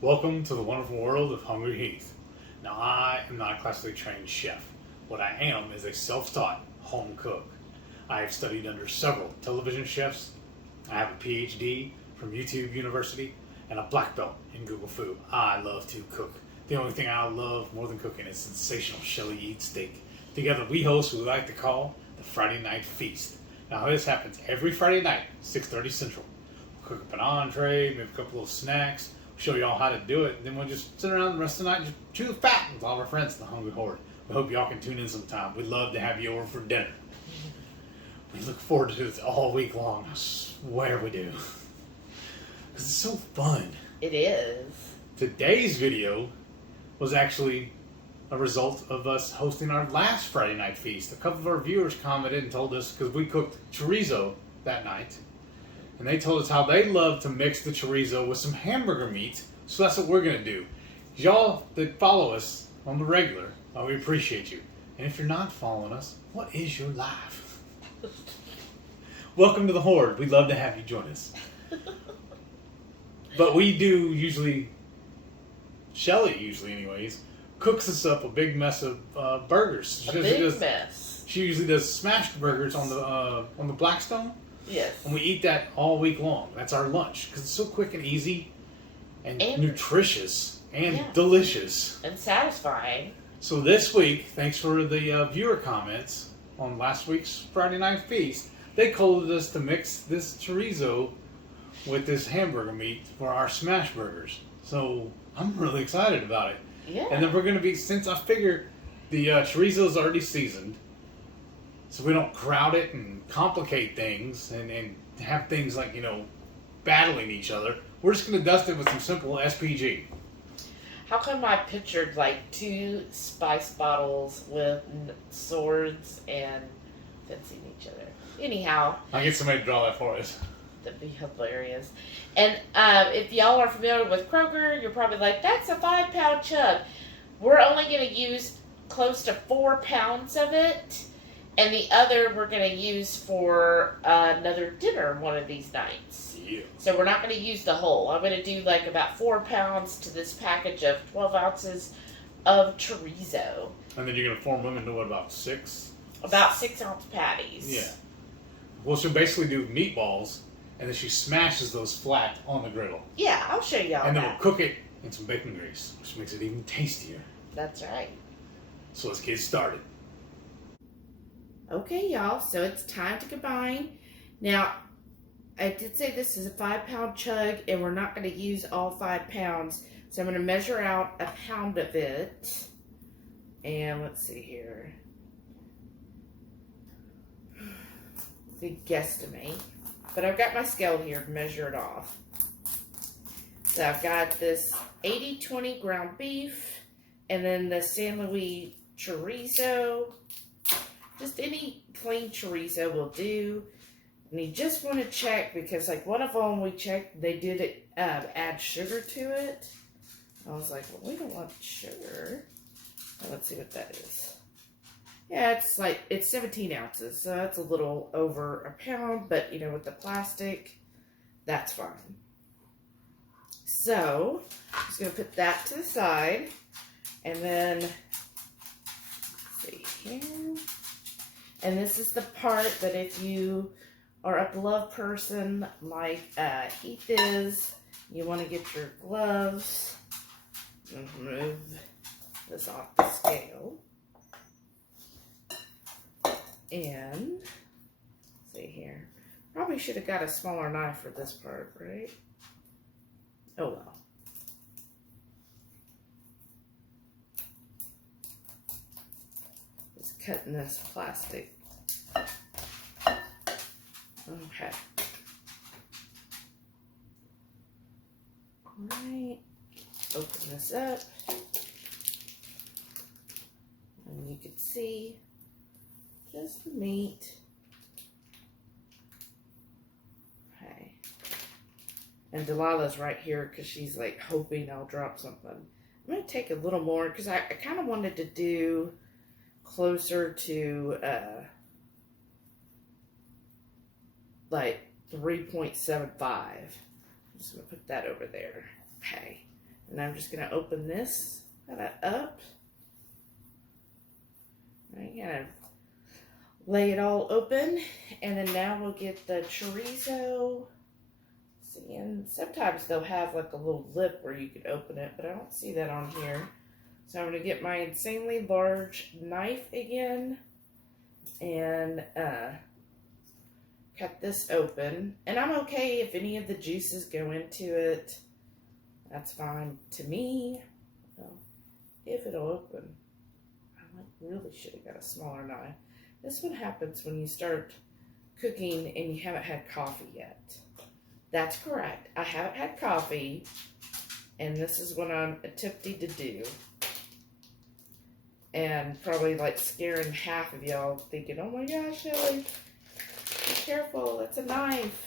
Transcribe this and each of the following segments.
Welcome to the wonderful world of HungryHeath. Now, I am not a classically trained chef. What I am is a self-taught home cook. I have studied under several television chefs. I have a PhD from YouTube University and a black belt in Google Food. I love to cook. The only thing I love more than cooking is sensational Shelly eat steak. Together we host what we like to call the Friday Night Feast. Now, this happens every Friday night, 6:30 Central. We'll cook up an entree, maybe a couple of snacks, show you all how to do it, and then we'll just sit around the rest of the night and just chew the fat with all of our friends in the Hungry Horde. We hope y'all can tune in sometime. We'd love to have you over for dinner. We look forward to this all week long. I swear we do. Because it's so fun. It is. Today's video was actually a result of us hosting our last Friday Night Feast. A couple of our viewers commented and told us, because we cooked chorizo that night, and they told us how they love to mix the chorizo with some hamburger meat. So that's what we're going to do. Y'all that follow us on the regular, we appreciate you. And if you're not following us, what is your life? Welcome to the Horde. We'd love to have you join us. But we do usually, Shelly usually anyways, cooks us up a big mess of burgers. A big mess. She usually does smashed burgers on the Blackstone. Yes. And we eat that all week long. That's our lunch because it's so quick and easy and nutritious and delicious. And satisfying. So this week, thanks for the viewer comments on last week's Friday Night Feast, they called us to mix this chorizo with this hamburger meat for our smash burgers. So I'm really excited about it. Yeah. And then we're going to be, since I figure the chorizo is already seasoned, so we don't crowd it and complicate things and have things like, battling each other. We're just going to dust it with some simple SPG. How come I pictured like 2 spice bottles with swords and fencing each other? Anyhow. I'll get somebody to draw that for us. That'd be hilarious. And if y'all are familiar with Kroger, you're probably like, that's a 5-pound chug. We're only going to use close to 4 pounds of it. And the other we're going to use for another dinner one of these nights. Yeah. So we're not going to use the whole. I'm going to do like about 4 pounds to this package of 12 ounces of chorizo. And then you're going to form them into what, about 6? About 6-ounce patties. Yeah. Well, she'll basically do meatballs, and then she smashes those flat on the griddle. Yeah, I'll show y'all And then that. we'll cook it in some bacon grease, which makes it even tastier. That's right. So let's get started. Okay, y'all, so it's time to combine. Now, I did say this is a 5-pound chug, and we're not going to use all 5 pounds. So I'm going to measure out a pound of it. And let's see here. The guesstimate. But I've got my scale here to measure it off. So I've got this 80-20 ground beef, and then the San Luis chorizo. Just any plain chorizo will do. And you just want to check, because like one of them we checked, they did add sugar to it. I was like, well, we don't want sugar. Well, let's see what that is. Yeah, it's 17 ounces, so that's a little over a pound, but with the plastic, that's fine. So, I'm just going to put that to the side, and then, let's see here. And this is the part that if you are a glove person like Heath is, you want to get your gloves and remove this off the scale. And, let's see here. Probably should have got a smaller knife for this part, right? Oh well. Just cutting this plastic. Okay. Alright. Open this up. And you can see just the meat. Okay. And Delilah's right here because she's like hoping I'll drop something. I'm going to take a little more because I kind of wanted to do closer to like 3.75. I'm just going to put that over there. Okay. And I'm just going to open this up. I'm going to lay it all open. And then now we'll get the chorizo. See, and sometimes they'll have like a little lip where you could open it, but I don't see that on here. So I'm going to get my insanely large knife again and cut this open. And I'm okay if any of the juices go into it. That's fine to me. Well, if it'll open. I really should have got a smaller knife. This one happens when you start cooking and you haven't had coffee yet. That's correct. I haven't had coffee, and this is what I'm attempting to do. And probably like scaring half of y'all thinking, oh my gosh, Shelly, be careful, that's a knife.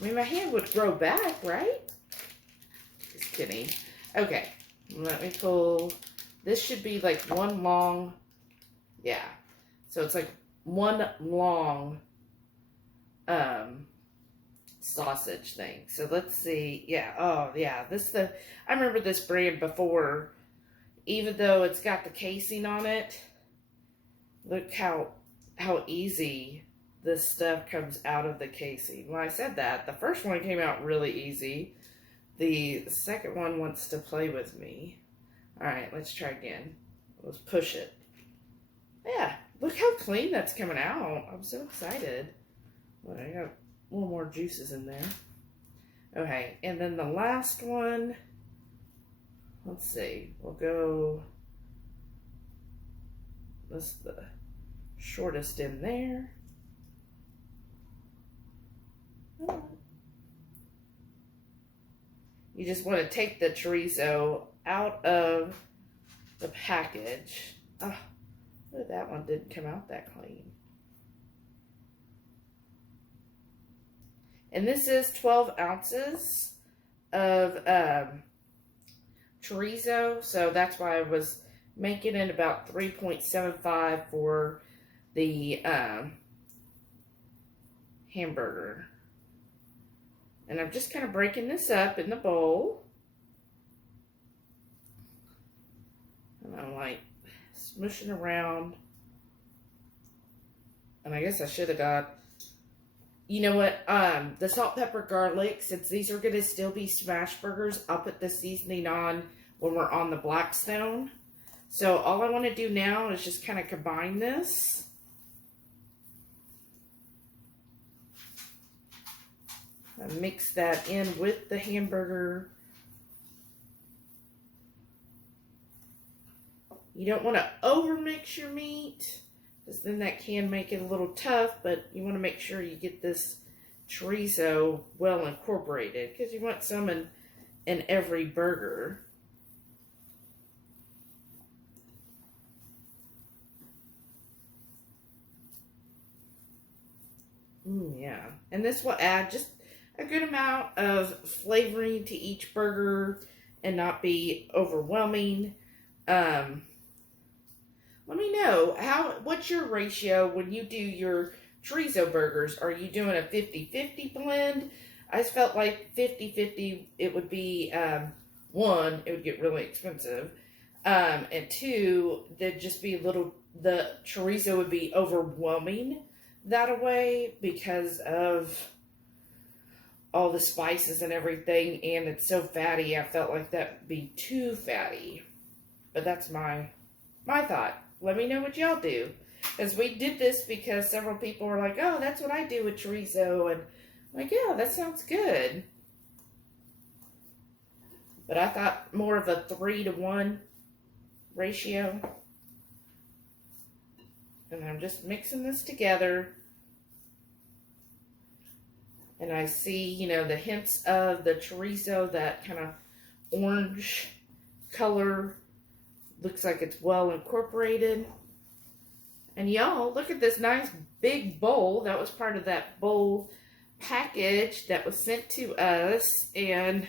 I mean, my hand would grow back, right? Just kidding. Okay, let me pull. This should be like one long, yeah. So it's like one long sausage thing. So let's see. Yeah. Oh, yeah. I remember this brand before. Even though it's got the casing on it, look how easy this stuff comes out of the casing. When I said that, the first one came out really easy. The second one wants to play with me. All right, let's try again. Let's push it. Yeah, look how clean that's coming out. I'm so excited. Well, I got a little more juices in there. Okay, and then the last one, let's see, we'll go, this is the shortest in there. You just want to take the chorizo out of the package. Oh, that one didn't come out that clean. And this is 12 ounces of chorizo. So that's why I was making it about 3.75 for the hamburger. And I'm just kind of breaking this up in the bowl. And I'm like smushing around. And I guess I should have got, you know what, the salt, pepper, garlic, since these are going to still be smash burgers, I'll put the seasoning on when we're on the Blackstone. So all I want to do now is just kind of combine this. Mix that in with the hamburger. You don't want to over mix your meat, because then that can make it a little tough, but you want to make sure you get this chorizo well incorporated, because you want some in every burger. Yeah, and this will add just a good amount of flavoring to each burger and not be overwhelming. Let me know, what's your ratio when you do your chorizo burgers? Are you doing a 50-50 blend? I just felt like 50-50, it would be, one, it would get really expensive. And two, there'd just be the chorizo would be overwhelming that way because of all the spices and everything, and it's so fatty, I felt like that would be too fatty. But that's my thought. Let me know what y'all do. Because we did this because several people were like, oh, that's what I do with chorizo. And I'm like, yeah, that sounds good. But I thought more of a 3-to-1 ratio. And I'm just mixing this together. And I see, you know, the hints of the chorizo, that kind of orange color. Looks like it's well incorporated. And y'all, look at this nice big bowl. That was part of that bowl package that was sent to us. And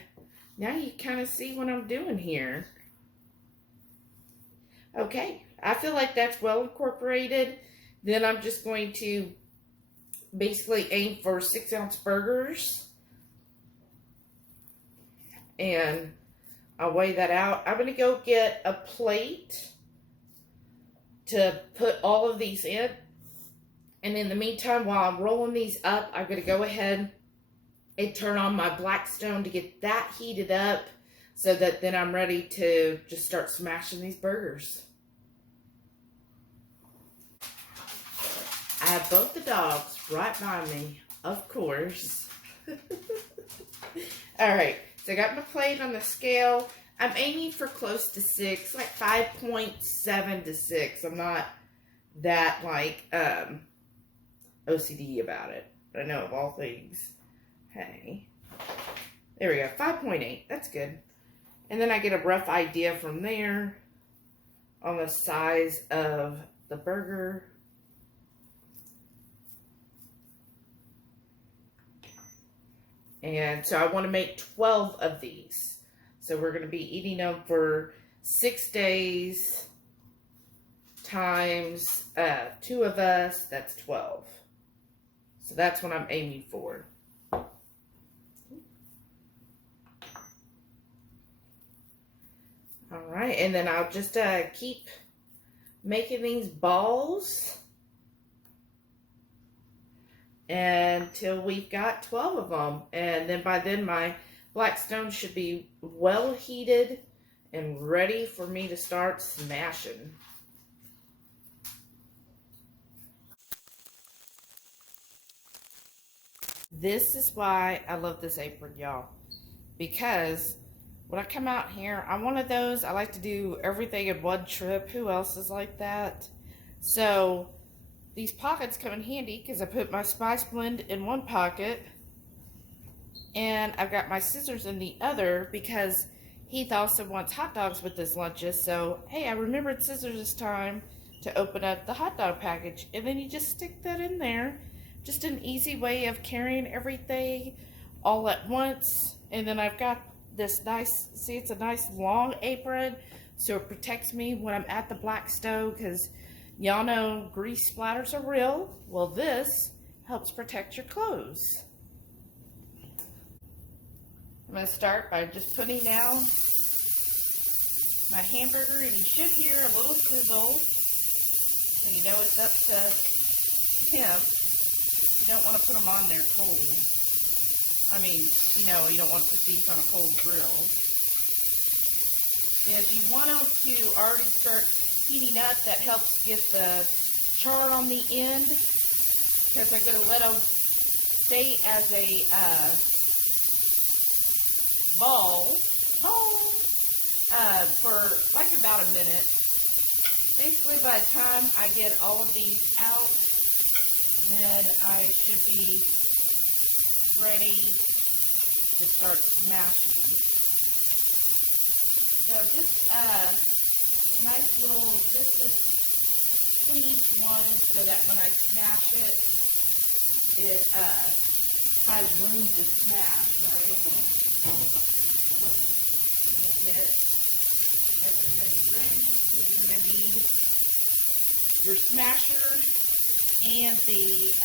now you kind of see what I'm doing here. Okay, I feel like that's well incorporated. Then I'm just going to basically aim for 6-ounce burgers. and I'll weigh that out. I'm going to go get a plate to put all of these in. And in the meantime, while I'm rolling these up, I'm going to go ahead and turn on my Blackstone to get that heated up so that then I'm ready to just start smashing these burgers. I have both the dogs right by me, of course. Alright, so I got my plate on the scale. I'm aiming for close to 6, like 5.7 to 6. I'm not that, like, OCD about it. But I know of all things. Hey. There we go, 5.8. That's good. And then I get a rough idea from there on the size of the burger. And so I want to make 12 of these. So we're going to be eating them for 6 days times 2 of us. That's 12. So that's what I'm aiming for. All right. And then I'll just keep making these balls until we've got 12 of them. And then by then my Blackstone should be well heated and ready for me to start smashing. This is why I love this apron, y'all. Because when I come out here, I'm one of those, I like to do everything in one trip. Who else is like that? So these pockets come in handy because I put my spice blend in one pocket and I've got my scissors in the other because Heath also wants hot dogs with his lunches. So, hey, I remembered scissors this time to open up the hot dog package. And then you just stick that in there. Just an easy way of carrying everything all at once. And then I've got this nice, see, it's a nice long apron. So it protects me when I'm at the black stove because y'all know grease splatters are real. Well, this helps protect your clothes. I'm going to start by just putting down my hamburger, and you should hear a little sizzle, so you know it's up to temp. You don't want to put them on there cold. I mean, you know, you don't want to put these on a cold grill. If you want them to already start heating up, that helps get the char on the end, because I'm going to let them stay as a ball for like about a minute. Basically, by the time I get all of these out, then I should be ready to start smashing. So just nice little, just a squeeze one so that when I smash it, it has room to smash, right? We'll get everything ready. So you're going to need your smasher and the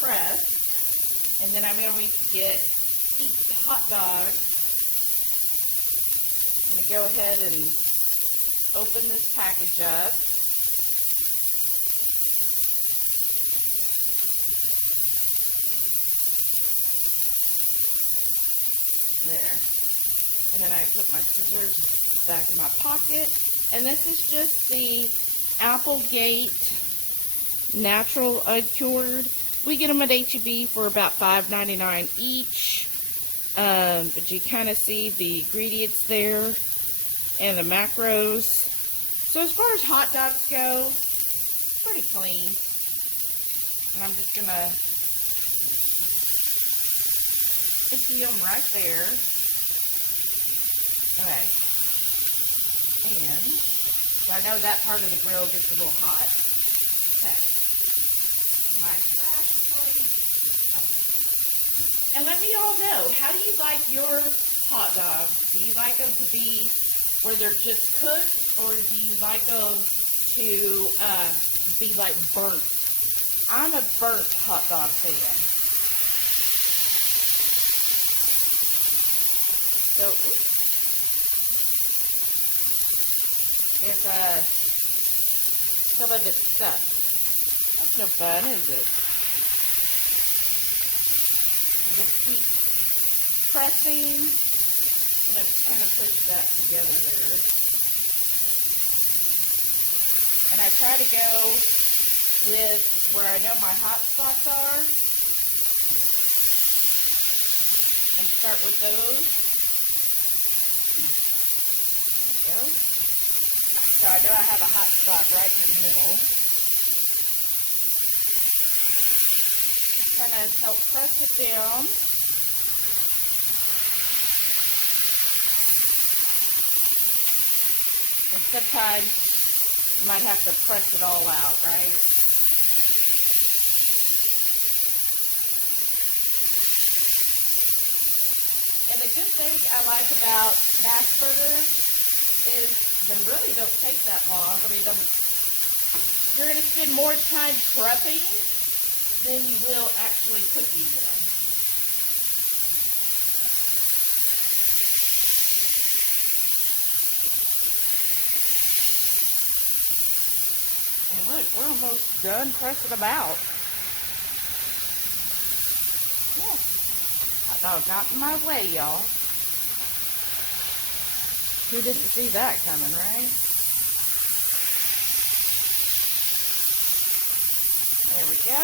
press. And then I'm going to get heaped hot dogs. I'm going to go ahead and open this package up. There. And then I put my scissors back in my pocket. And this is just the Applegate natural uncured. We get them at HEB for about $5.99 each. But you kind of see the ingredients there and the macros. So as far as hot dogs go, pretty clean. And I'm just gonna sticky them right there. Okay. And so I know that part of the grill gets a little hot. Okay. My trash plate. And let me all know, how do you like your hot dogs? Do you like them to be where they're just cooked, or do you like them to be like burnt? I'm a burnt hot dog fan. So, if some of it's stuck. That's no fun, is it? And just keep pressing. I'm going to kind of push that together there. And I try to go with where I know my hot spots are. And start with those. There we go. So I know I have a hot spot right in the middle. Just kind of help press it down. And sometimes you might have to press it all out, right? And the good thing I like about smash burgers is they really don't take that long. I mean, you're going to spend more time prepping than you will actually cooking them. And look, we're almost done pressing them out. Yeah. Hot dog got in my way, y'all. Who didn't see that coming, right? There we go.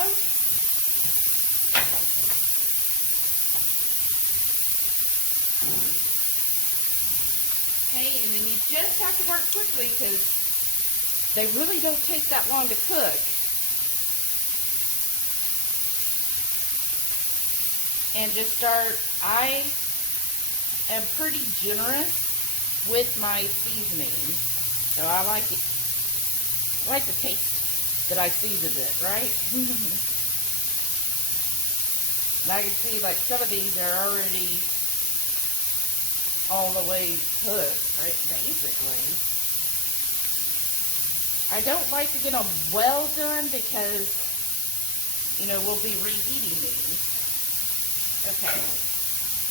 Okay, and then you just have to work quickly because they really don't take that long to cook. And just start, I am pretty generous with my seasoning. So I like it. I like the taste that I seasoned it, right? And I can see like some of these are already all the way cooked, right? Basically. I don't like to get them well done because, you know, we'll be reheating these. Okay,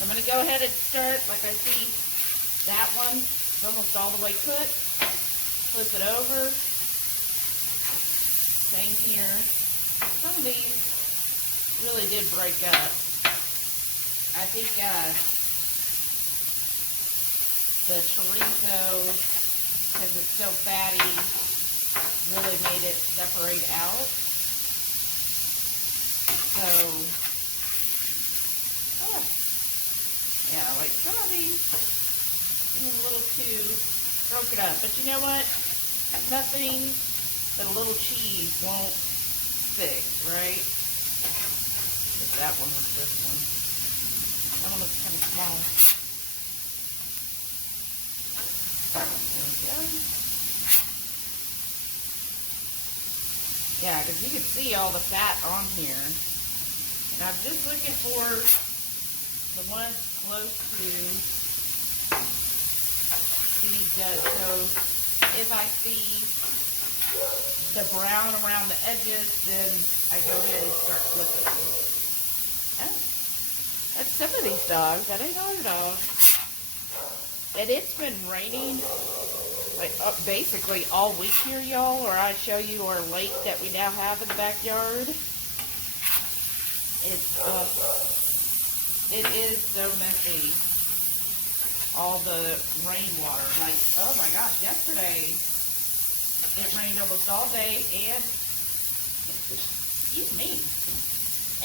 I'm going to go ahead and start, like I see that one is almost all the way cooked. Flip it over. Same here. Some of these really did break up. I think the chorizo, because it's so fatty, really made it separate out. So, yeah, like some of these a little too broken up. But you know what? Nothing that a little cheese won't fix, right? Get that one with this one. That one looks kind of small. There we go. Yeah, because you can see all the fat on here. And I'm just looking for the ones close to getting done. So if I see the brown around the edges, then I go ahead and start flipping them. Oh, that's some of these dogs. That ain't all dogs. And it's been raining like basically all week here, y'all, where I show you our lake that we now have in the backyard. It is so messy. All the rainwater. Like, oh my gosh, yesterday it rained almost all day and, excuse me,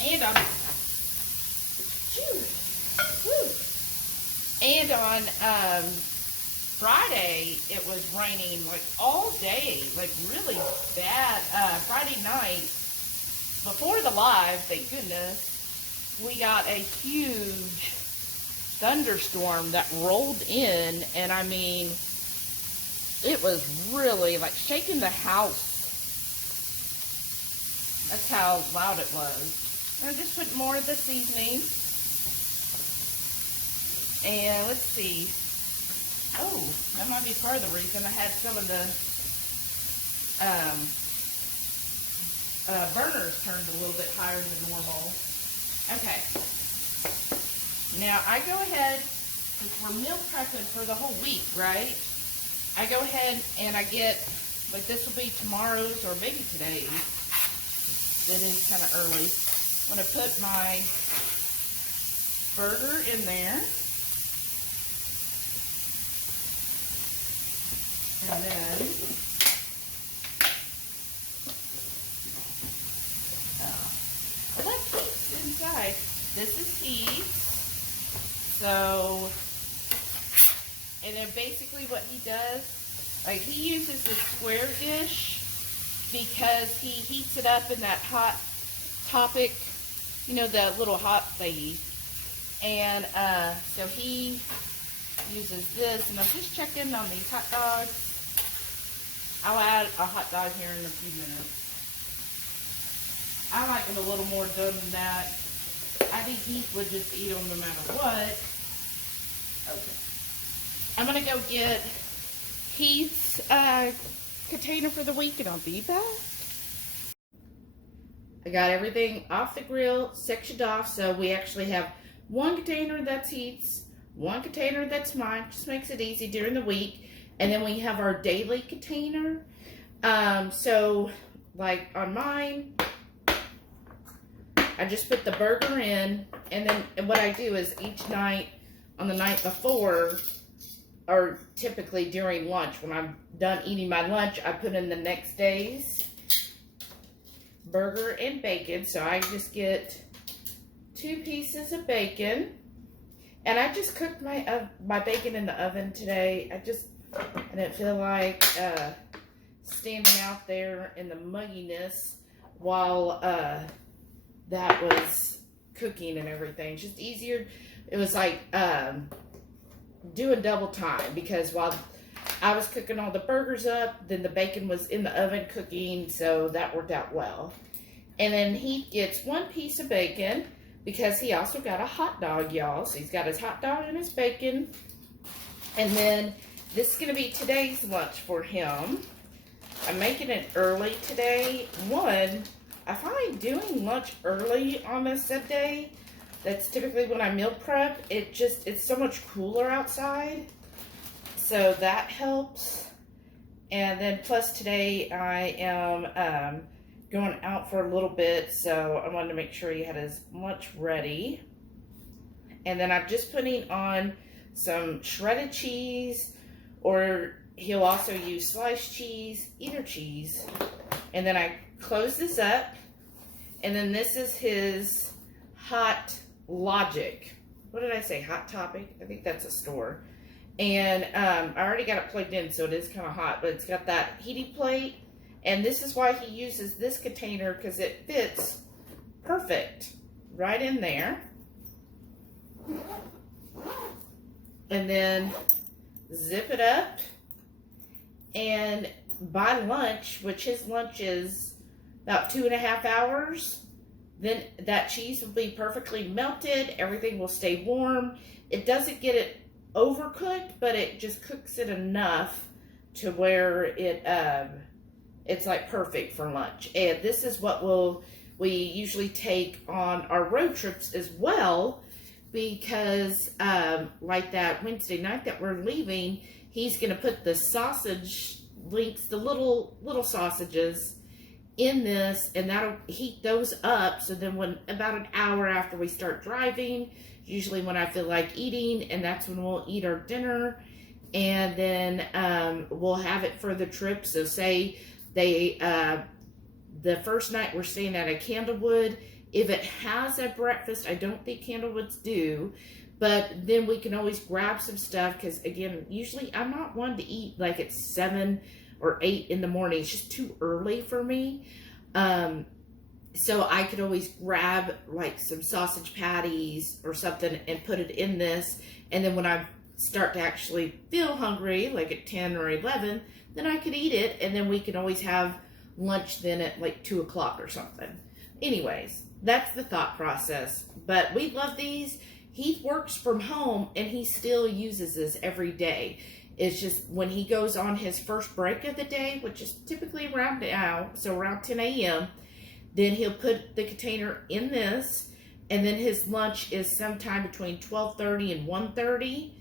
and on Friday it was raining like all day, like really bad. Friday night, before the live, thank goodness, we got a huge thunderstorm that rolled in, and I mean, it was really like shaking the house. That's how loud it was. And I just put more of the seasoning. And let's see. Oh, that might be part of the reason I had some of the burners turned a little bit higher than normal. Okay. Now I go ahead since we're meal prepping for the whole week, right? I go ahead and I get, like this will be tomorrow's or maybe today's. It is kind of early. I'm going to put my burger in there. And then that keeps inside. This is Heath. So, and then basically what he does, like he uses this square dish because he heats it up in that hot topic, you know, the little hot thingy. And so he uses this, and I'm just checking on these hot dogs. I'll add a hot dog here in a few minutes. I like them a little more done than that. I think Heath would just eat them no matter what. Okay. I'm going to go get Heath's container for the week, and I'll be back. I got everything off the grill, sectioned off, so we actually have one container that's Heath's, one container that's mine. Just makes it easy during the week. And then we have our daily container. So, like on mine, I just put the burger in, and then what I do is each night, on the night before, or typically during lunch, when I'm done eating my lunch, I put in the next day's burger and bacon. So I just get 2 pieces of bacon, and I just cooked my bacon in the oven today. I didn't feel like standing out there in the mugginess while that was cooking and everything. It's just easier. It was like doing double time, because while I was cooking all the burgers up, then the bacon was in the oven cooking, so that worked out well. And then he gets 1 piece of bacon because he also got a hot dog, y'all. So he's got his hot dog and his bacon. And then this is going to be today's lunch for him. I'm making it early today. One, I find doing lunch early on a set day, that's typically when I meal prep, it's so much cooler outside. So that helps. And then plus today I am going out for a little bit, so I wanted to make sure he had his lunch ready. And then I'm just putting on some shredded cheese, or he'll also use sliced cheese, either cheese. And then I close this up, and then this is his Hot Logic. What did I say? Hot Topic? I think that's a store. And I already got it plugged in, so it is kind of hot, but it's got that heating plate. And this is why he uses this container, because it fits perfect right in there. And then zip it up. And by lunch, which his lunch is about 2.5 hours, then that cheese will be perfectly melted. Everything will stay warm. It doesn't get it overcooked, but it just cooks it enough to where it's like perfect for lunch. And this is what we usually take on our road trips as well, because like that Wednesday night that we're leaving, he's gonna put the sausage links, the little sausages, in this, and that'll heat those up. So then when about an hour after we start driving, usually when I feel like eating, and that's when we'll eat our dinner. And then we'll have it for the trip. So say they the first night we're staying at a Candlewood, if it has a breakfast, I don't think Candlewoods do, but then we can always grab some stuff, because again, usually I'm not one to eat like at 7 or 8 in the morning. It's just too early for me. So I could always grab like some sausage patties or something and put it in this. And then when I start to actually feel hungry, like at 10 or 11, then I could eat it. And then we can always have lunch then at like 2 o'clock or something. Anyways, that's the thought process. But we love these. He works from home and he still uses this every day. It's just when he goes on his first break of the day, which is typically around now, so around 10 a.m., then he'll put the container in this, and then his lunch is sometime between 12:30 and 1:30,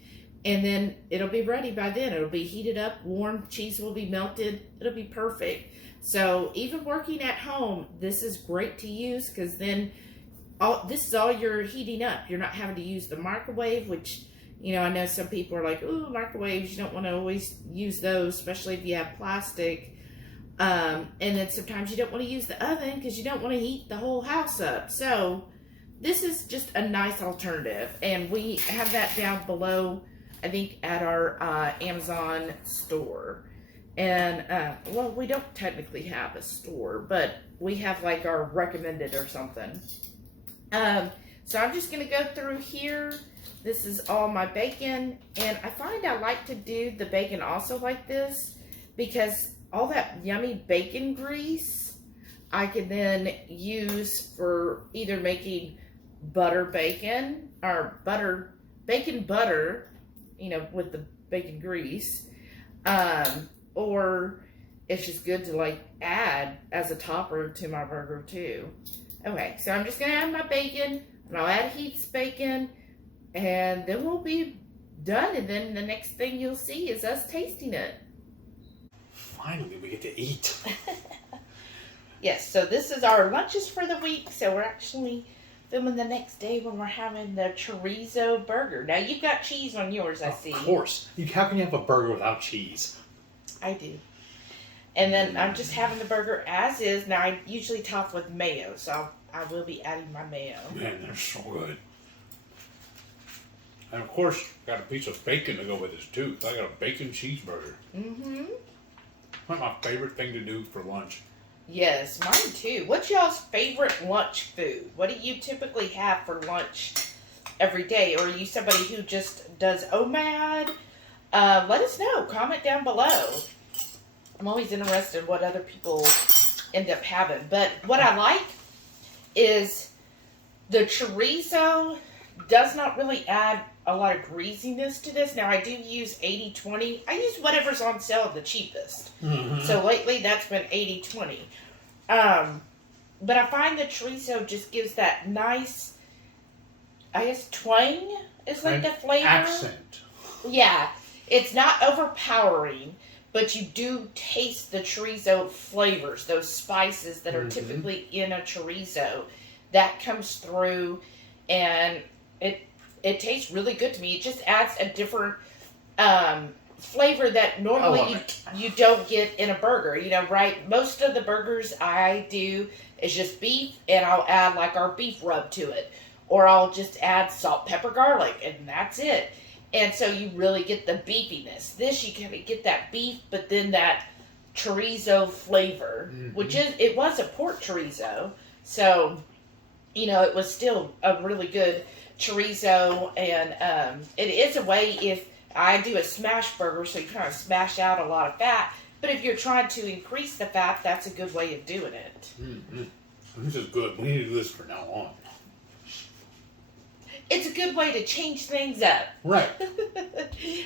and then it'll be ready by then. It'll be heated up, warm, cheese will be melted. It'll be perfect. So even working at home, this is great to use because then this is all you're heating up. You're not having to use the microwave, which, you know, I know some people are like, ooh, microwaves, you don't want to always use those, especially if you have plastic. And then sometimes you don't want to use the oven because you don't want to heat the whole house up. So this is just a nice alternative. And we have that down below, I think, at our Amazon store. And, well, we don't technically have a store, but we have like our recommended or something. So I'm just going to go through here. This is all my bacon. And I find I like to do the bacon also like this because all that yummy bacon grease I can then use for either making butter bacon or bacon butter, you know, with the bacon grease. Or it's just good to like add as a topper to my burger too. Okay, so I'm just gonna add my bacon, and I'll add Heath's bacon, and then we'll be done. And then the next thing you'll see is us tasting it. Finally, we get to eat. Yes, so this is our lunches for the week. So we're actually filming the next day when we're having the chorizo burger. Now you've got cheese on yours, I see. Of course. How can you have a burger without cheese? I do. And then I'm just having the burger as is. Now I usually top with mayo, so I will be adding my mayo. Man, they're so good. And of course, got a piece of bacon to go with this too. I got a bacon cheeseburger. Mm-hmm. That's my favorite thing to do for lunch. Yes, mine too. What's y'all's favorite lunch food? What do you typically have for lunch every day? Or are you somebody who just does OMAD? Let us know. Comment down below. I'm always interested in what other people end up having. But what I like is the chorizo does not really add a lot of greasiness to this. Now, I do use 80/20. I use whatever's on sale the cheapest. Mm-hmm. So lately, that's been 80/20. But I find the chorizo just gives that nice, I guess, twang is like the flavor. Accent. Yeah. It's not overpowering, but you do taste the chorizo flavors, those spices that are typically in a chorizo. That comes through, and it tastes really good to me. It just adds a different flavor that normally you don't get in a burger. You know, right? Most of the burgers I do is just beef, and I'll add like our beef rub to it. Or I'll just add salt, pepper, garlic, and that's it. And so you really get the beefiness. This, you kind of get that beef, but then that chorizo flavor, which it was a pork chorizo. So, you know, it was still a really good chorizo. And it is a way, if I do a smash burger, so you kind of smash out a lot of fat. But if you're trying to increase the fat, that's a good way of doing it. This is good. We need to do this from now on. It's a good way to change things up. Right.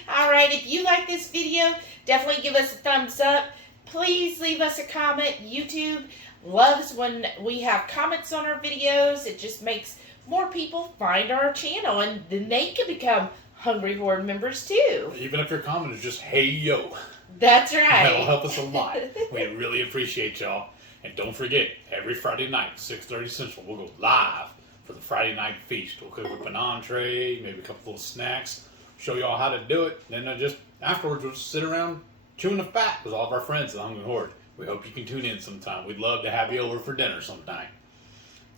Alright, if you like this video, definitely give us a thumbs up. Please leave us a comment. YouTube loves when we have comments on our videos. It just makes more people find our channel, and then they can become HungryHorde members too. Even if your comment is just, hey, yo. That's right. That'll help us a lot. We really appreciate y'all. And don't forget, every Friday night, 6:30 Central, we'll go live for the Friday night feast. We'll cook up an entree, maybe a couple little snacks, show y'all how to do it. Then just afterwards, we'll just sit around chewing the fat with all of our friends at HungryHorde. We hope you can tune in sometime. We'd love to have you over for dinner sometime.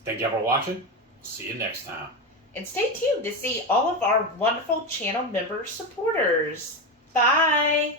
Thank y'all for watching. See you next time. And stay tuned to see all of our wonderful channel member supporters. Bye.